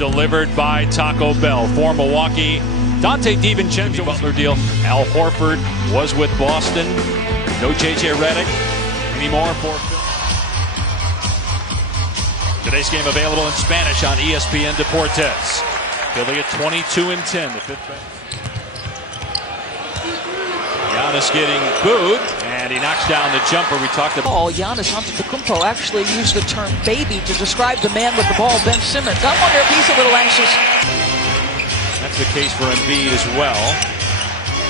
delivered by Taco Bell for Milwaukee. Dante DiVincenzo Butler deal. Al Horford was with Boston. No JJ Redick anymore for today's game available in Spanish on ESPN Deportes. Philly at 22-10. The fifth best. Giannis getting booed, and he knocks down the jumper we talked about. Giannis Antetokounmpo actually used the term baby to describe the man with the ball, Ben Simmons. I wonder if he's a little anxious. That's the case for Embiid as well.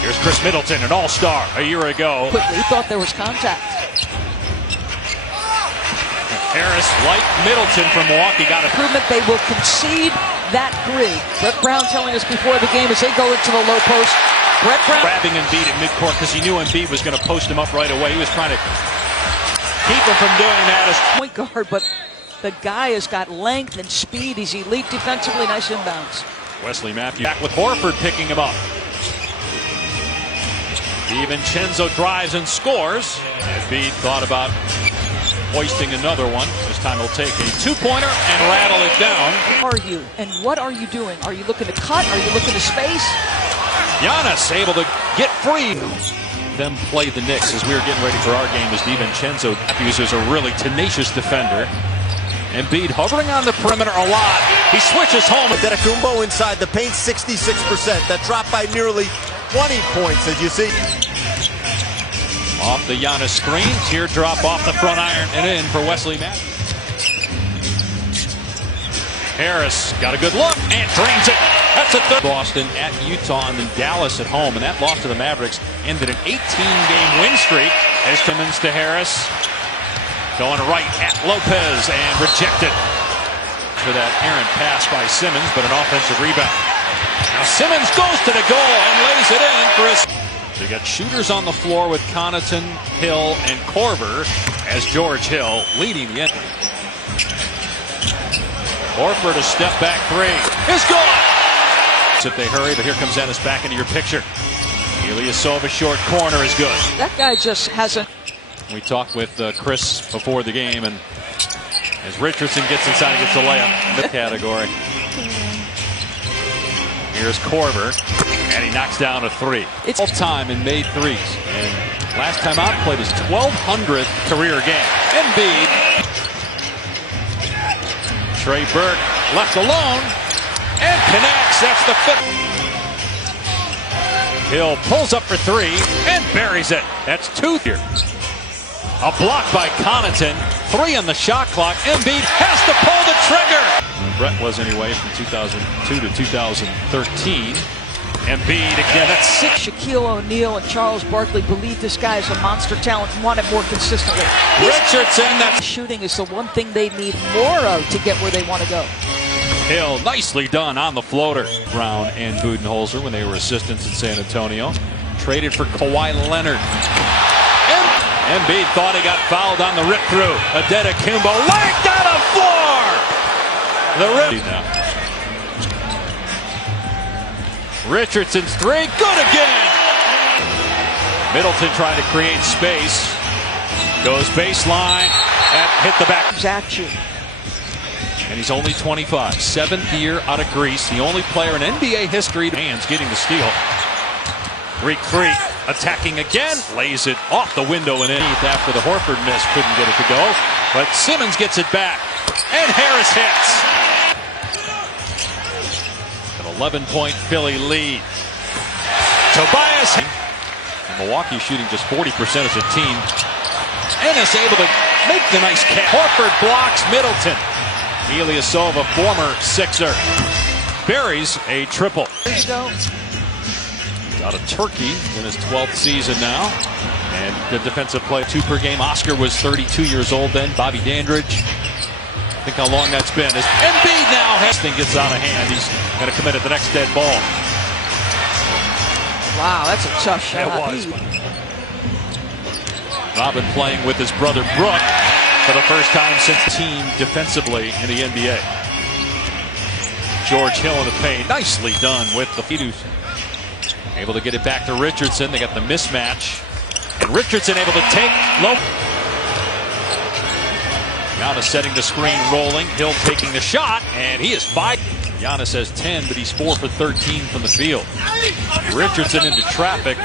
Here's Chris Middleton, an all-star a year ago. Quickly, he thought there was contact. Harris, like Middleton from Milwaukee, got improvement. They will concede that three. Brett Brown telling us before the game as they go into the low post. Brett Brown grabbing Embiid at midcourt because he knew Embiid was going to post him up right away. He was trying to keep him from doing that as point guard, but the guy has got length and speed. He's elite defensively. Nice inbounds. Wesley Matthews back with Horford picking him up. DiVincenzo drives and scores. Embiid thought about hoisting another one. This time he'll take a two-pointer and rattle it down. Are you? And what are you doing? Are you looking to cut? Are you looking to space? Giannis able to get free. Them play the Knicks as we were getting ready for our game as DiVincenzo. Matthews is a really tenacious defender. Embiid hovering on the perimeter a lot. He switches home. Antetokounmpo inside the paint, 66%. That dropped by nearly 20 points, as you see. Off the Giannis screen. Teardrop off the front iron and in for Wesley Matthews. Harris got a good look and drains it. That's a third. Boston at Utah and then Dallas at home. And that loss to the Mavericks ended an 18-game win streak. As Simmons to Harris. Going right at Lopez and rejected for that errant pass by Simmons, but an offensive rebound. Now Simmons goes to the goal and lays it in for his. So you got shooters on the floor with Connaughton, Hill, and Korver as George Hill leading the end. Horford a step back three is gone. If they hurry, but here comes Ennis back into your picture. Ilyasova short corner is good. That guy just hasn't. We talked with Chris before the game, and as Richardson gets inside, he gets a layup in the category. Here's Korver, and he knocks down a three. It's all time and made threes. And last time out, played his 1,200th career game. Embiid. Trey Burke left alone and connects. That's the fifth. Hill pulls up for three and buries it. That's two here. A block by Connaughton. Three on the shot clock. Embiid has to pull the trigger. Brett was anyway from 2002 to 2013. Embiid again. That's six. Shaquille O'Neal and Charles Barkley believe this guy is a monster talent and want it more consistently. Richardson. That's shooting is the one thing they need more of to get where they want to go. Hill nicely done on the floater. Brown and Budenholzer when they were assistants in San Antonio. Traded for Kawhi Leonard. Embiid thought he got fouled on the rip-through. Antetokounmpo laid on the floor! The rip. Now. Richardson's three, good again! Middleton trying to create space. Goes baseline, and hit the back. At you. And he's only 25. Seventh year out of Greece. The only player in NBA history. Hands getting the steal. Greek three. Attacking again, lays it off the window and in after the Horford miss, couldn't get it to go. But Simmons gets it back, and Harris hits. An 11-point Philly lead. Tobias. Milwaukee shooting just 40% as a team. Ennis able to make the nice catch. Horford blocks Middleton. Ilyasova, former Sixer, buries a triple. There you go. Out of Turkey in his 12th season now. And good defensive play. 2 per game. Oscar was 32 years old then. Bobby Dandridge. Think how long that's been. As Embiid now has thing gets out of hand. He's going to commit at the next dead ball. Wow, that's a tough shot. It was. Robin playing with his brother Brook for the first time since team defensively in the NBA. George Hill in the paint. Nicely done with the Fidus. Able to get it back to Richardson. They got the mismatch. And Richardson able to take low. Giannis setting the screen rolling. Hill taking the shot. And he is 5. Giannis has 10, but he's 4 for 13 from the field. Richardson into traffic.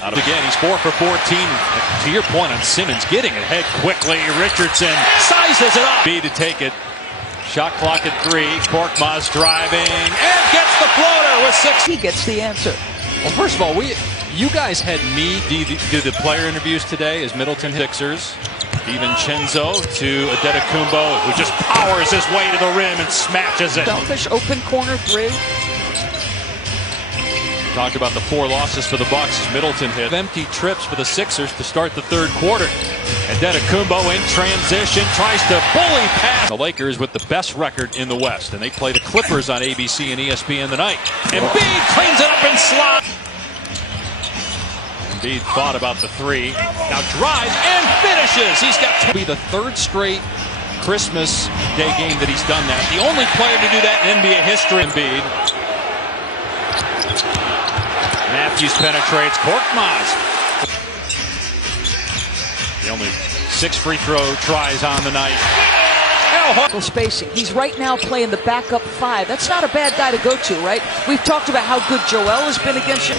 Out again, he's 4 for 14. To your point on Simmons, getting ahead quickly. Richardson sizes it up. B to take it. Shot clock at 3. Korkmaz driving and gets the floater with 6. He gets the answer. Well, first of all, you guys had me do the player interviews today as Middleton Sixers. DiVincenzo to Adetokounmpo, who just powers his way to the rim and smashes it. Selfish open corner 3. Talked about the 4 losses for the Bucks as Middleton hit. Empty trips for the Sixers to start the third quarter. Adetokounmpo in transition tries to bully past the Lakers with the best record in the West, and they play the Clippers on ABC and ESPN tonight. Embiid cleans it up and slot. Embiid thought about the 3. Now drives and finishes. He's got to be the 3rd straight Christmas Day game that he's done that. The only player to do that in NBA history. Embiid. Matthews penetrates. Korkmaz. The only 6 free throw tries on the night. Spacing. He's right now playing the backup 5. That's not a bad guy to go to, right? We've talked about how good Joel has been against you.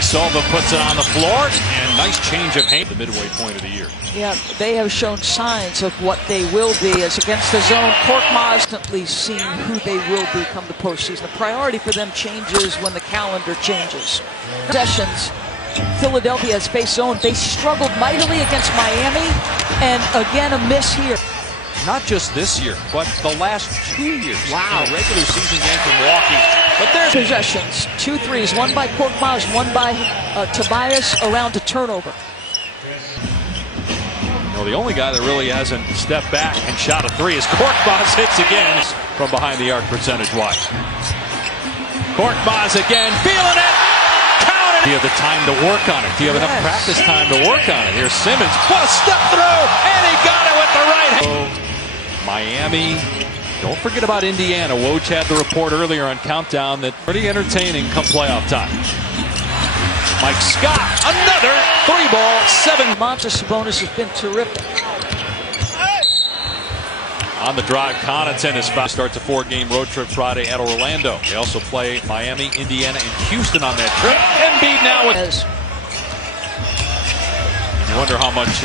Silva puts it on the floor, and nice change of hand. The midway point of the year. Yeah, they have shown signs of what they will be as against the zone. Korkmaz constantly seeing who they will be come the postseason. The priority for them changes when the calendar changes. Possessions. Philadelphia has faced zone. They struggled mightily against Miami, and again a miss here. Not just this year, but the last 2 years. Wow. In a regular season game for Milwaukee. But there's possessions. 2 threes, one by Korkmaz, one by Tobias around a turnover. The only guy that really hasn't stepped back and shot a 3 is Korkmaz. Hits again from behind the arc percentage-wise. Korkmaz again, feeling it. Do you have the time to work on it? Do you have enough practice time to work on it? Here's Simmons. What a step through, and he got it with the right hand. Miami. Don't forget about Indiana. Woj had the report earlier on Countdown that pretty entertaining come playoff time. Mike Scott, another 3-ball, 7. Montes Sabonis has been terrific. On the drive, Connaughton is about to start the 4-game road trip Friday at Orlando. They also play Miami, Indiana, and Houston on that trip. Embiid now with. You wonder how much,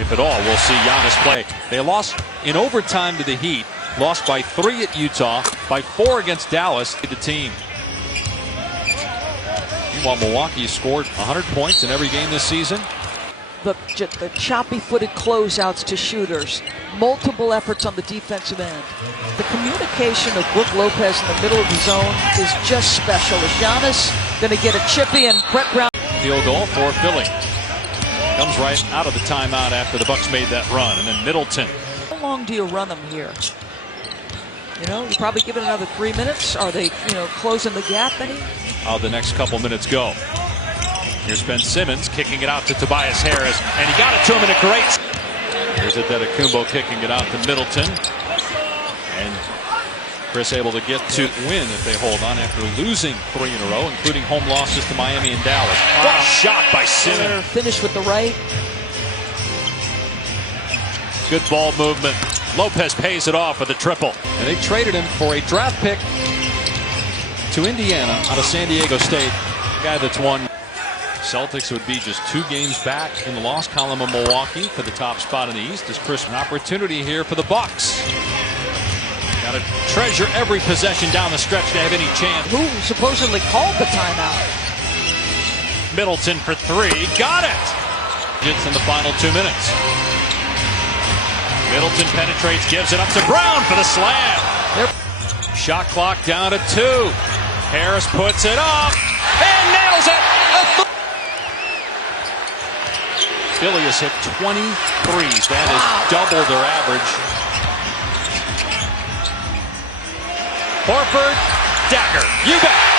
if at all, we'll see Giannis play. They lost in overtime to the Heat, lost by 3 at Utah, by 4 against Dallas. The team. Meanwhile, Milwaukee has scored 100 points in every game this season. The choppy-footed closeouts to shooters. Multiple efforts on the defensive end. The communication of Brook Lopez in the middle of the zone is just special. Is Giannis going to get a chippy and Brett Brown? Field goal for Philly. Comes right out of the timeout after the Bucks made that run. And then Middleton. How long do you run them here? You know, you probably give it another 3 minutes. Are they, closing the gap any? How the next couple minutes go. Here's Ben Simmons kicking it out to Tobias Harris, and he got it to him in a great. Here's Adetokounmpo kicking it out to Middleton, and Chris able to get to win if they hold on after losing 3 in a row, including home losses to Miami and Dallas. What a shot by Simmons! Finish with the right. Good ball movement. Lopez pays it off with a triple, and they traded him for a draft pick to Indiana out of San Diego State. A guy that's won. Celtics would be just 2 games back in the loss column of Milwaukee for the top spot in the East. As Chris, an opportunity here for the Bucks. Got to treasure every possession down the stretch to have any chance. Who supposedly called the timeout? Middleton for 3, got it. Gets in the final 2 minutes. Middleton penetrates, gives it up to Brown for the slam. Shot clock down to 2. Harris puts it up and nails it. Philly has hit 20 threes. That is double their average. Horford, dagger. You bet.